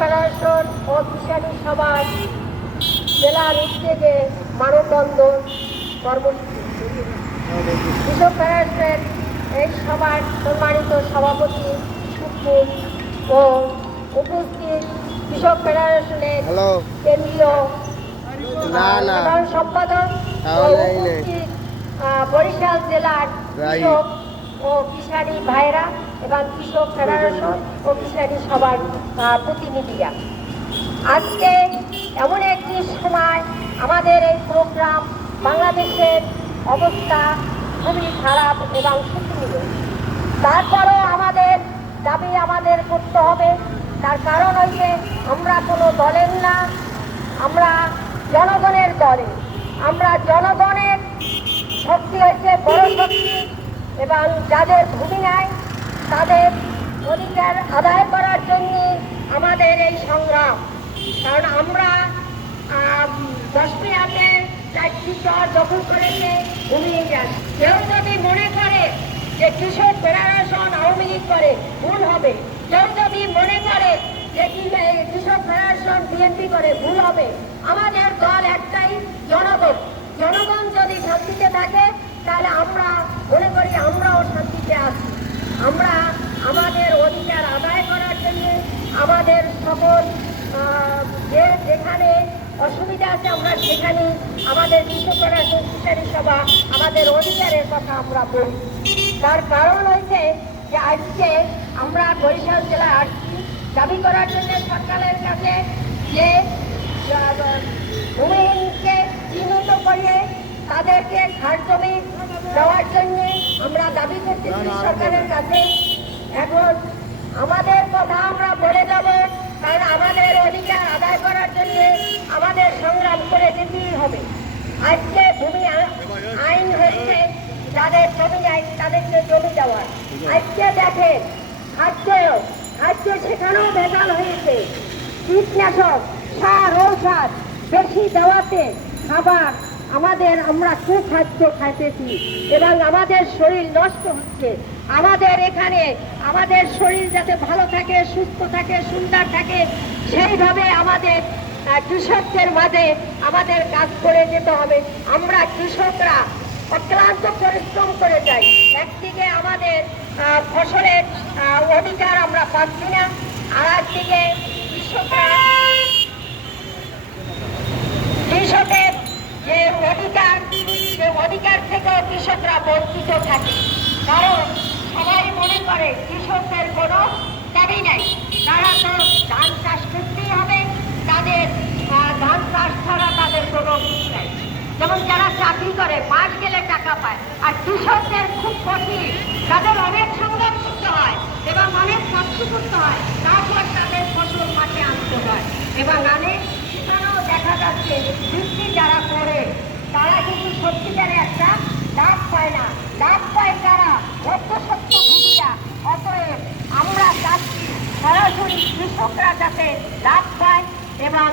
Federation ও কৃষাণী সমাজ জেলার উদ্যোগে মানববন্ধন কর্মসূচি। কৃষক ফেডারেশনের এই সভার সম্মানিত সভাপতি সুকুম ও উপস্থিত কৃষক ফেডারেশনের কেন্দ্রীয় সাধারণ সম্পাদক বরিশাল জেলার। কৃষক ও কৃষাণী ভাইরা এবং কৃষক ফেডারেশন ও কৃষাণী সবার প্রতিনিধিরা। আজকে এমন একটি সময় আমাদের এই প্রোগ্রাম বাংলাদেশের অবস্থা খুবই খারাপ এবং শোচনীয়। তারপরও আমাদের দাবি আমাদের করতে হবে। তার কারণ হচ্ছে আমরা কোনো দলের না, আমরা জনগণের দলে। আমরা জনগণের শক্তি হয়েছে বড় শক্তি এবং যাদের ভূমি নাই তাদের অধিকার আদায় করার জন্য আমাদের এই সংগ্রাম। কারণ আমরা দশমিয়াতে চারটি চর দখল করেছে ভূমি ইন্ডিয়ান কেউ যদি মনে করে যে কৃষক ফেডারেশন আওয়ামী লীগ করে, ভুল হবে। কেউ যদি মনে করে যে কৃষক ফেডারেশন বিএনপি করে, ভুল হবে। আমাদের দল একটাই জনগণ। জনগণ যদি শান্তিতে থাকে, তাহলে আমরা মনে করি আমরাও শান্তিতে আছি। আমরা আমাদের অধিকার আদায় করার জন্য আমাদের সকল যে যেখানে অসুবিধা আছে আমরা সেখানে আমাদের কৃষকরা শক্তিশালী সভা আমাদের অধিকারের কথা আমরা বলি। তার কারণ হয়েছে যে আজকে আমরা বরিশাল জেলায় আসছি দাবি করার জন্য সরকারের কাছে যে ভূমিহীনকে চিহ্নিত করিয়ে তাদেরকে খাট জমি দেওয়ার জন্য আমরা দাবি করতেছি। সরকারের কাছে এখন আমাদের কথা আমরা বলে যাব, কারণ আমাদের অধিকার আদায় করার জন্য আমাদের সংগ্রাম করে যেতেই হবে। আজকে ভূমি আইন হচ্ছে যাদের জমি নাই, তাদেরকে জমি দেওয়ার আজকে দেখেন, খাদ্য খাদ্য সেখানেও ভেজাল হয়েছে। কীটনাশক, সার, ঔষধ বেশি দেওয়াতে খাবার আমাদের আমরা সুখাদ্য খাইতেছি এবং আমাদের শরীর নষ্ট হচ্ছে। আমাদের এখানে, আমাদের শরীর যাতে ভালো থাকে, সুস্থ থাকে, সুন্দর থাকে, সেইভাবে আমাদের কৃষকদের মাঝে আমাদের কাজ করে যেতে হবে। আমরা কৃষকরা অক্লান্ত পরিশ্রম করে যাই। একদিকে আমাদের ফসলের অধিকার আমরা পাচ্ছি না আর একদিকে কৃষকের যে অধিকার সে অধিকার থেকেও কৃষকরা বঞ্চিত থাকে। কারণ সবাই মনে করে, কৃষকদের কোনো দাবি নাই। তারা তো ধান চাষ করতেই হবে। তাদের ধান চাষ ছাড়া তাদের কোনো নাই। যেমন যারা চাকরি করে, মাস গেলে টাকা পায়। আর কৃষকদের খুব কঠিন। তাদের অনেক সংগ্রাম করতে হয় এবং অনেক কষ্ট করতে হয়। তারপর তাদের ফসল মাঠে আনতে হয়। এবং অনেক সেখানেও দেখা যাচ্ছে বৃষ্টি যারা করে তারা কিন্তু সত্যিকারে একটা লাভ পায় না। লাভ পায় তারা অর্থসত্য ভূমিরা অতএব আমরা চাচ্ছি সরাসরি কৃষকরা যাতে লাভ পায় এবং